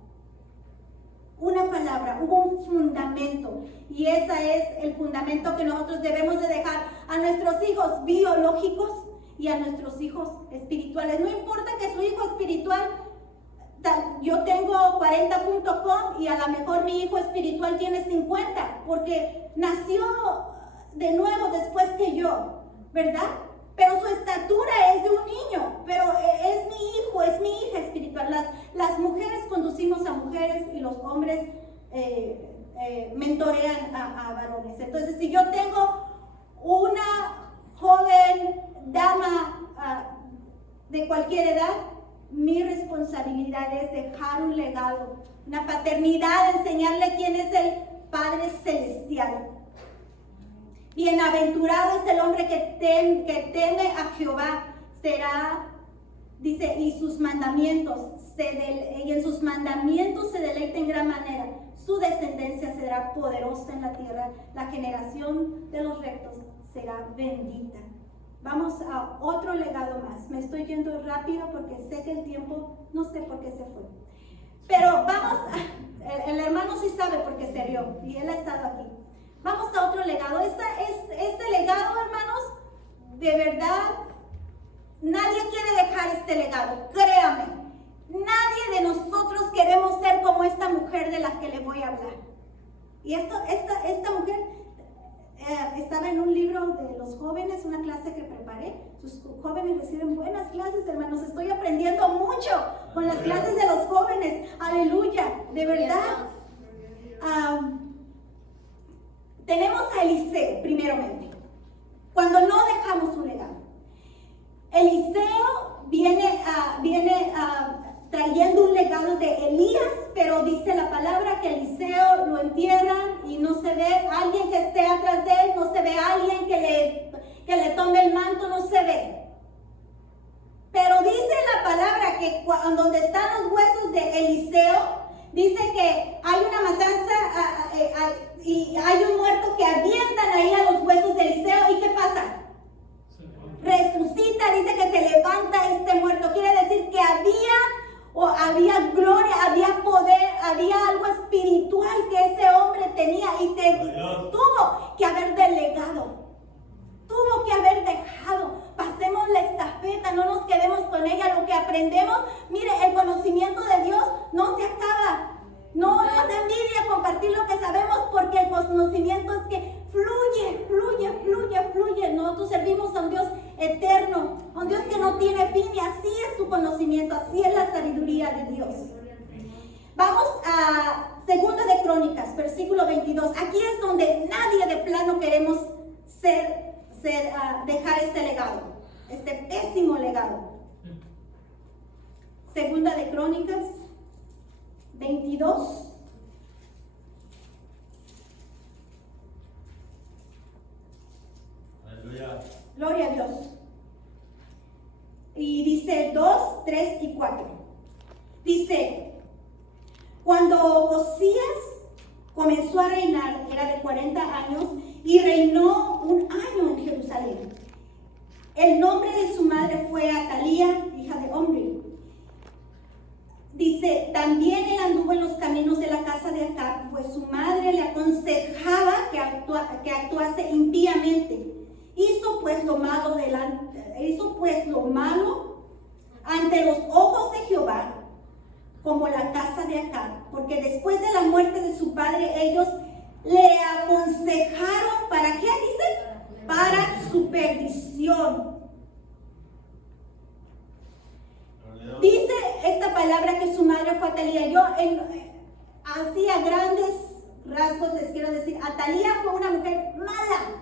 una palabra, hubo un fundamento, y ese es el fundamento que nosotros debemos de dejar a nuestros hijos biológicos y a nuestros hijos espirituales. No importa que su hijo espiritual, yo tengo 40.com y a lo mejor mi hijo espiritual tiene 50, porque nació de nuevo después que yo, ¿verdad? Pero su estatura es de un niño, pero es mi hijo, es mi hija espiritual. Las mujeres conducimos a mujeres y los hombres mentorean a varones. Entonces, si yo tengo una joven dama de cualquier edad, mi responsabilidad es dejar un legado, una paternidad, enseñarle quién es el Padre Celestial. Bienaventurado es el hombre que teme a Jehová, será, dice, y en sus mandamientos se deleita en gran manera. Su descendencia será poderosa en la tierra, la generación de los rectos será bendita. Vamos a otro legado más. Me estoy yendo rápido porque sé que el tiempo, no sé por qué se fue. Pero vamos, el hermano sí sabe porque se rió y él ha estado aquí. Vamos a otro legado. Este legado, hermanos, de verdad, nadie quiere dejar este legado, créame. Nadie de nosotros queremos ser como esta mujer de la que le voy a hablar. Y esta mujer estaba en un libro de los jóvenes, una clase que preparé. Sus jóvenes reciben buenas clases, hermanos. Estoy aprendiendo mucho con las clases de los jóvenes. Aleluya, de verdad. Tenemos a Eliseo, primeramente. Cuando no dejamos un legado. Eliseo viene trayendo un legado de Elías, pero dice la palabra que Eliseo lo entierran y no se ve alguien que esté atrás de él, no se ve alguien que le tome el manto, no se ve. Pero dice la palabra que donde están los huesos de Eliseo, dice que hay una matanza y hay un muerto que avientan ahí a los huesos de Eliseo. ¿Y qué pasa? Resucita, dice que se levanta este muerto. Quiere decir que había gloria, había poder, había algo espiritual que ese hombre tenía y tuvo que haber delegado, tuvo que haber dejado. Pasemos la estafeta, no nos quedemos con ella. Lo que aprendemos, mire, el conocimiento de Dios no se acaba. No nos da envidia compartir lo que sabemos, porque el conocimiento es que fluye. Nosotros servimos a un Dios eterno, a un Dios que no tiene fin, y así es su conocimiento, así es la sabiduría de Dios. Vamos a 2 de Crónicas, versículo 22. Aquí es donde nadie de plano queremos dejar este legado, este pésimo legado. 2 de Crónicas 22. Aleluya. Gloria a Dios. Y dice 2, 3 y 4. Dice, cuando Josías comenzó a reinar, era de 40 años, y reinó un año en Jerusalén. El nombre de su madre fue Atalía, hija de Omri. Dice, también él anduvo en los caminos de la casa de Acab, pues su madre le aconsejaba que actuase impíamente. Hizo pues lo malo ante los ojos de Jehová, como la casa de Acab, porque después de la muerte de su padre, ellos le aconsejaron, ¿para qué dice? Para su perdición. Dice esta palabra que su madre fue Atalía. Yo así a grandes rasgos les quiero decir, Atalía fue una mujer mala,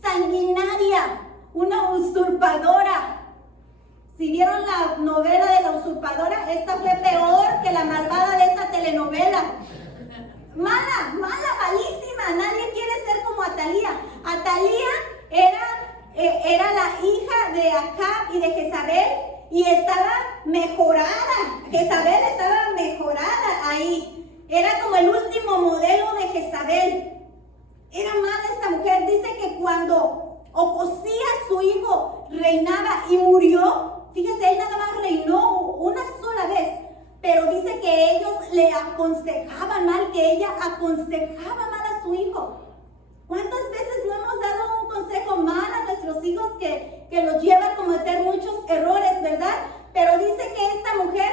sanguinaria, una usurpadora. Si vieron la novela de la usurpadora, esta fue peor que la malvada de esta telenovela. Mala, malísima. Nadie quiere ser como Atalía. Atalía era la hija de Acab y de Jezabel, y estaba mejorada. Jezabel estaba mejorada ahí. Era como el último modelo de Jezabel. Era mala esta mujer. Dice que cuando Ocosías, su hijo, reinaba y murió, fíjese, él nada más reinó una sola vez, pero dice que ellos le aconsejaban mal, que ella aconsejaba mal a su hijo. ¿Cuántas veces no hemos dado un consejo mal a nuestros hijos que los lleva a cometer muchos errores, verdad? Pero dice que esta mujer,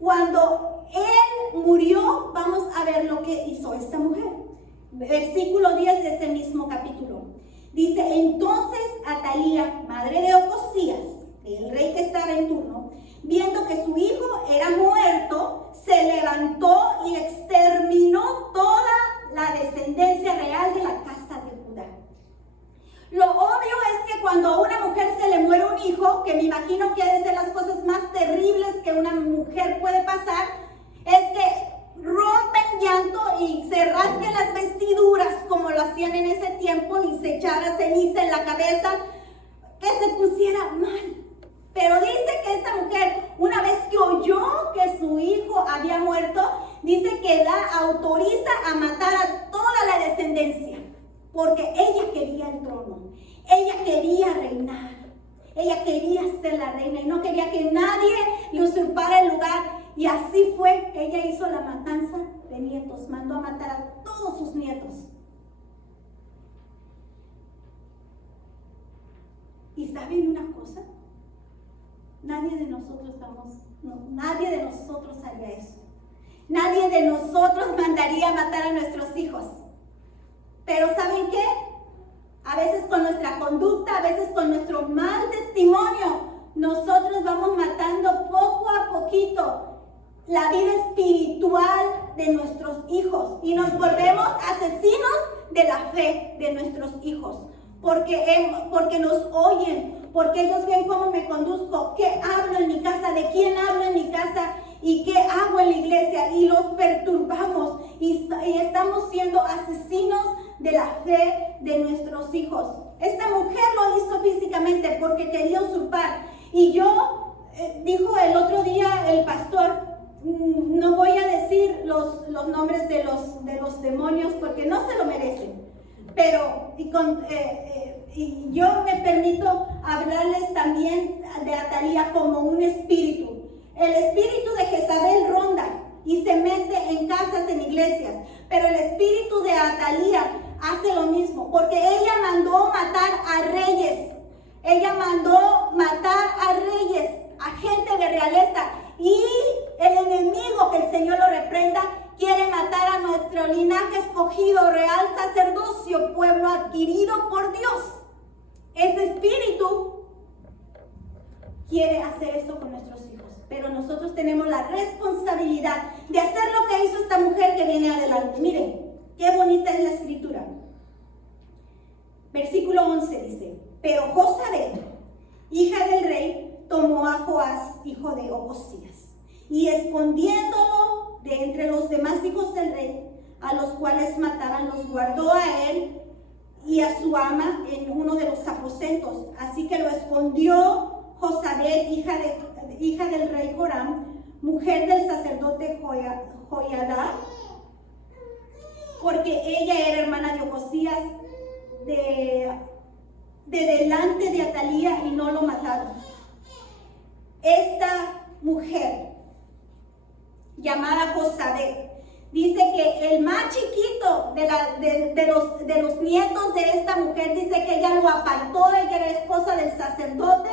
cuando él murió, vamos a ver lo que hizo esta mujer. Versículo 10 de ese mismo capítulo. Dice, entonces Atalía, madre de Ocosías, el rey que estaba en turno, viendo que su hijo era muerto, se levantó y exterminó toda la descendencia real de la casa de Judá. Lo obvio es que cuando a una mujer se le muere un hijo, que me imagino que ha de ser las cosas más terribles que una mujer puede pasar, es que rompen llanto y se rasguen las vestiduras como lo lo hacían en ese tiempo y se echara ceniza en la cabeza, que se pusiera mal. Pero dice que esta mujer, una vez que oyó que su hijo había muerto, dice que autoriza a matar a toda la descendencia, porque ella quería el trono, ella quería reinar, ella quería ser la reina y no quería que nadie le usurpara el lugar. Y así fue, ella hizo la matanza de nietos, mandó a matar a todos sus nietos. ¿Y saben una cosa? Nadie de nosotros nadie de nosotros haría eso. Nadie de nosotros mandaría a matar a nuestros hijos. Pero ¿saben qué? A veces con nuestra conducta, a veces con nuestro mal testimonio, nosotros vamos matando poco a poquito la vida espiritual de nuestros hijos y nos volvemos asesinos de la fe de nuestros hijos. Porque nos oyen, porque ellos ven cómo me conduzco, qué hablo en mi casa, de quién hablo en mi casa y qué hago en la iglesia, y los perturbamos y estamos siendo asesinos de la fe de nuestros hijos. Esta mujer lo hizo físicamente porque quería usurpar. Y dijo el otro día el pastor, no voy a decir los nombres de los demonios porque no se lo merecen, pero y yo me permito hablarles también de Atalía como un espíritu. El espíritu de Jezabel ronda y se mete en casas, en iglesias, pero el espíritu de Atalía hace lo mismo, porque ella mandó matar a reyes, ella mandó matar a reyes, a gente de realeza, y el enemigo, que el Señor lo reprenda, quiere matar a nuestro linaje escogido, real sacerdocio, pueblo adquirido por Dios. Ese espíritu quiere hacer eso con nuestros hijos, pero nosotros tenemos la responsabilidad de hacer lo que hizo esta mujer que viene adelante. Miren, qué bonita es la escritura. Versículo 11 dice: pero Josabet, hija del rey, tomó a Joás, hijo de Ocosías, y escondiéndolo de entre los demás hijos del rey, a los cuales mataban, los guardó a él y a su ama en uno de los aposentos. Así que lo escondió Josabet, hija del rey Joram, mujer del sacerdote Joiada, porque ella era hermana de Ocosías, de delante de Atalía, y no lo mataron. Esta mujer llamada Josabet dice que el más chiquito de los nietos de esta mujer, dice que ella lo apartó, ella era esposa del sacerdote,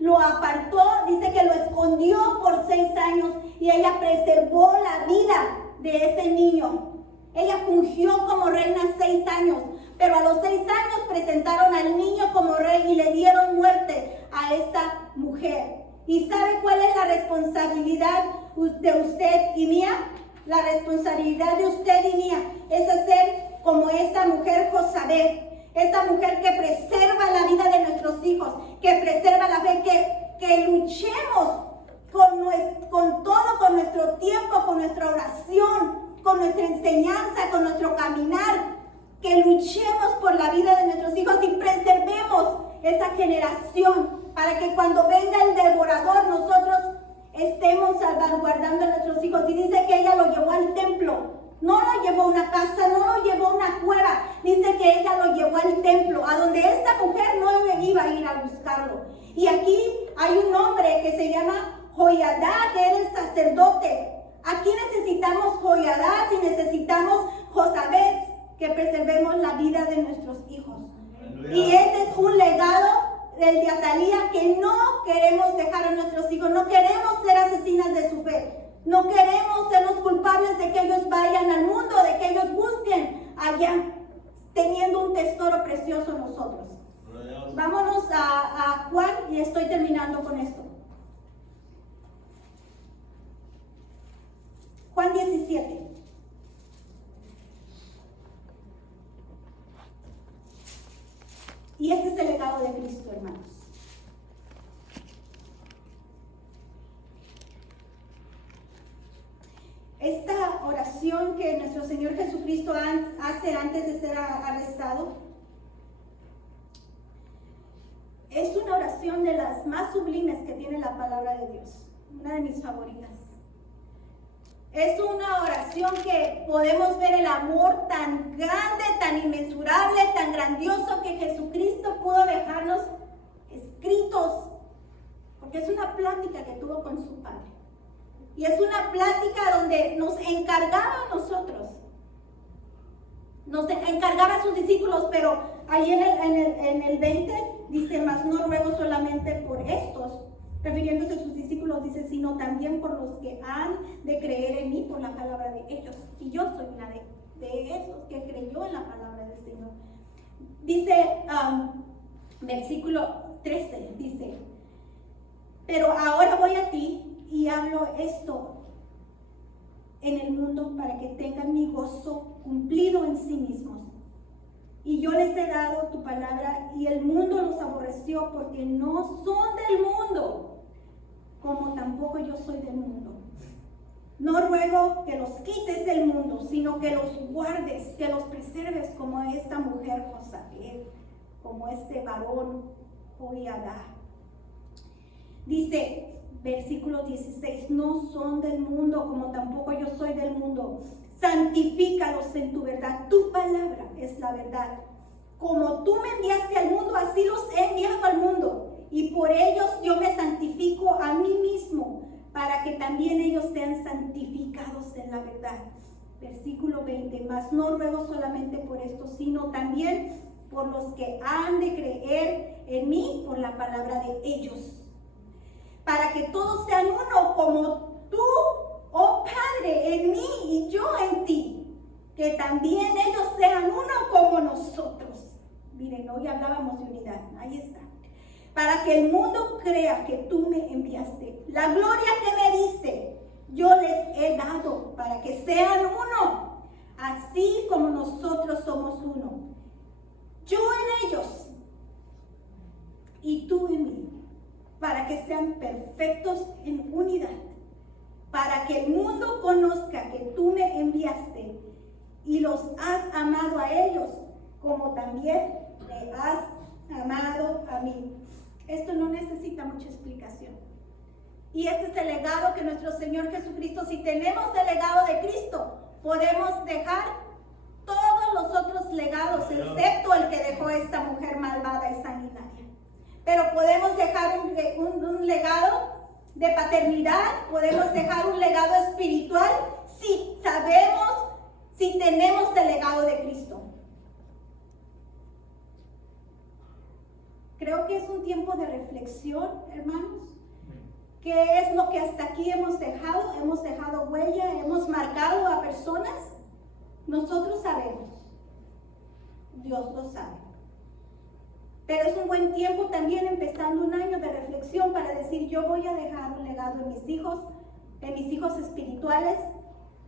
lo apartó, dice que lo escondió por 6 años y ella preservó la vida de ese niño. Ella fungió como reina 6 años, pero a los 6 años presentaron al niño como rey y le dieron muerte a esta mujer. ¿Y sabe cuál es la responsabilidad de usted y mía? La responsabilidad de usted y mía es hacer como esta mujer Josabet, esta mujer que preserva la vida de nuestros hijos, que preserva la fe, que luchemos con todo, con nuestro tiempo, con nuestra oración, con nuestra enseñanza, con nuestro caminar, que luchemos por la vida de nuestros hijos y preservemos esa generación, para que cuando venga el devorador nosotros estemos salvaguardando a nuestros hijos. Y dice que ella lo llevó al templo, no lo llevó a una casa, no lo llevó a una cueva, dice que ella lo llevó al templo, a donde esta mujer no iba a ir a buscarlo. Y aquí hay un hombre que se llama Joiada, que era el sacerdote. Aquí necesitamos Joiada y necesitamos Josabet, que preservemos la vida de nuestros hijos. Aleluya. Y ese es un legado del de Atalía, que no queremos dejar a nuestros hijos, no queremos ser asesinas de su fe, no queremos ser los culpables de que ellos vayan al mundo, de que ellos busquen allá, teniendo un tesoro precioso en nosotros. Vámonos a Juan, y estoy terminando con esto. Juan 17. Y este es el legado de Cristo, hermanos. Esta oración oración que nuestro Señor Jesucristo hace antes de ser arrestado. Es una oración de las más sublimes que tiene la palabra de Dios, una de mis favoritas. Es una oración que podemos ver el amor tan grande, tan inmensurable, tan grandioso que Jesucristo pudo dejarnos escritos, porque es una plática que tuvo con su Padre. Y es una plática donde nos encargaba a nosotros, nos encargaba a sus discípulos, pero ahí en el 20 dice, mas no ruego solamente por estos, refiriéndose a sus discípulos, dice, sino también por los que han de creer en mí por la palabra de ellos. Y yo soy una de esos que creyó en la palabra del Señor. Dice, versículo 13, dice, pero ahora voy a ti y hablo esto en el mundo para que tengan mi gozo cumplido en sí mismos. Y yo les he dado tu palabra y el mundo los aborreció porque no son del mundo, como tampoco yo soy del mundo. No ruego que los quites del mundo, sino que los guardes, que los preserves como esta mujer Josabed, como este varón Joiada. Dice, versículo 16, no son del mundo como tampoco yo soy del mundo. Santifícalos en tu verdad. Tu palabra es la verdad. Como tú me enviaste al mundo, así los he enviado al mundo. Y por ellos yo me santifico a mí mismo, para que también ellos sean santificados en la verdad. Versículo 20, mas no ruego solamente por esto, sino también por los que han de creer en mí por la palabra de ellos, para que todos sean uno como tú, oh Padre, en mí y yo en ti, que también ellos sean uno como nosotros. Miren, hoy hablábamos de unidad, ahí está. Para que el mundo crea que tú me enviaste. La gloria que me diste, yo les he dado para que sean uno, así como nosotros somos uno. Yo en ellos y tú en mí, para que sean perfectos en unidad, para que el mundo conozca que tú me enviaste y los has amado a ellos, como también me has amado a mí. Esto no necesita mucha explicación. Y este es el legado que nuestro Señor Jesucristo, si tenemos el legado de Cristo, podemos dejar todos los otros legados, excepto el que dejó esta mujer malvada y sanguinaria. Pero podemos dejar un legado de paternidad, podemos dejar un legado espiritual si sabemos, si tenemos el legado de Cristo. Creo que es un tiempo de reflexión, hermanos. ¿Qué es lo que hasta aquí hemos dejado? Hemos dejado huella, hemos marcado a personas. Nosotros sabemos, Dios lo sabe. Pero es un buen tiempo también, empezando un año de reflexión, para decir, yo voy a dejar un legado en mis hijos espirituales,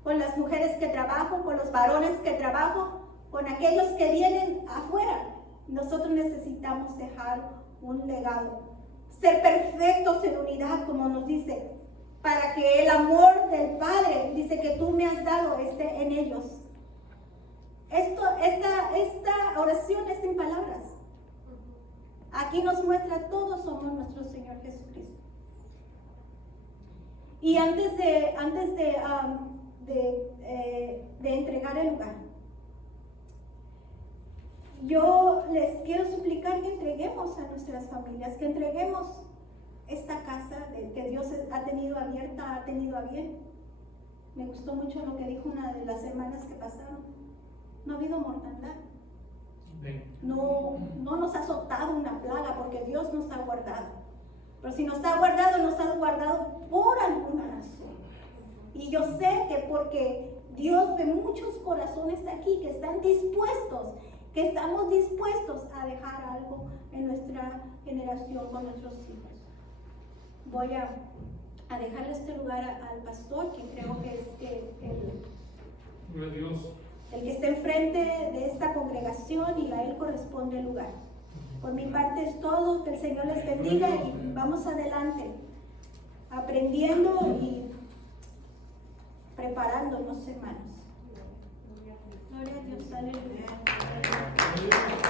con las mujeres que trabajo, con los varones que trabajo, con aquellos que vienen afuera. Nosotros necesitamos dejar un legado, ser perfectos en unidad, como nos dice, para que el amor del Padre, dice que tú me has dado, esté en ellos. Esta oración es sin palabras. Aquí nos muestra, todos somos nuestro Señor Jesucristo. Y antes de entregar el lugar, yo les quiero suplicar que entreguemos a nuestras familias, que entreguemos esta casa que Dios ha tenido abierta, ha tenido a bien. Me gustó mucho lo que dijo una de las hermanas que pasaron. No ha habido mortandad. No nos ha azotado una plaga, porque Dios nos ha guardado. Pero si nos ha guardado por alguna razón. Y yo sé que porque Dios ve muchos corazones aquí que están dispuestos, que estamos dispuestos a dejar algo en nuestra generación con nuestros hijos. Voy a dejarle este lugar al pastor, que creo que es el que está enfrente de esta congregación, y a él corresponde el lugar. Por mi parte es todo, que el Señor les bendiga y vamos adelante, aprendiendo y preparándonos, hermanos. Gloria a Dios, aleluya.